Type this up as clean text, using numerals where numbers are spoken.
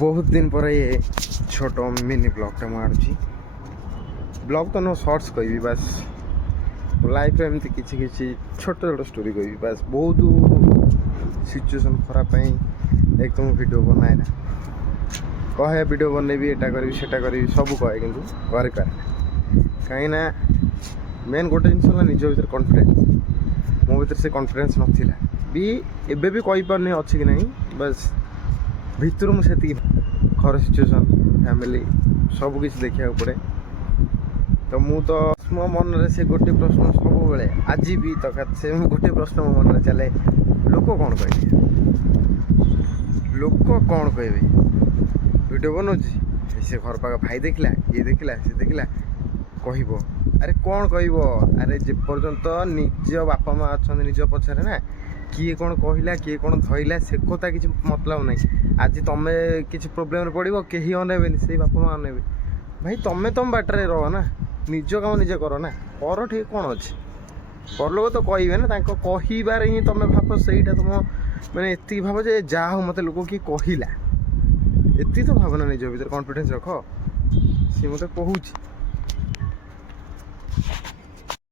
बहुत दिन पर ये छोट मिनी ब्लॉगटा मुझे ब्लॉग तो नो शॉर्ट्स कहि बस लाइफ एमती किसी किसी छोट छोट स्टोरी कहि बस बहुत सिचुएशन खराब एक तो वीडियो बनाए ना कहे वीडियो बनैबी एटा करी सेटा करी सब कहे कि करे कहीं ना मेन गोटे जिन निज भर कॉन्फिडेंस मो भर से कॉन्फिडेंस नाला भी एबे भी कही पारनी अच्छी कि नहीं बस भितर मुझे घर सिचुएशन फैमिली सब किसी देखा पड़े तो मु तो मो मन से गोटे प्रश्न सब बेले आज भी तक से गोटे प्रश्न मो मन चले लोक कौन कहे लोक कौन कहे वीडियो बनाऊँगी से घर पाख भाई देखला ये देखला से देखला कह अरे कौन कह अरे जे पर्यंत निज बापा माँ अच्छा निज पछारे ना किए कौन कहला किए कौन धरला से कथा किसी मतलब नहीं आज तुम किसी प्रोब्लेम पड़ो कहीं अनेबे से बापा माँ अनेबे भाई तुम तुम बाटर रह ना निज काम निजे कर ना कर ठीक कौन अच्छे पर लोग तो कहे ना कहबार ही तुम भाव से तुम मैंने एति भाव जे जा हो मत लोक किए कहला एति तो भावना निज भर कॉन्फिडेंस रख सी मत कहूँ।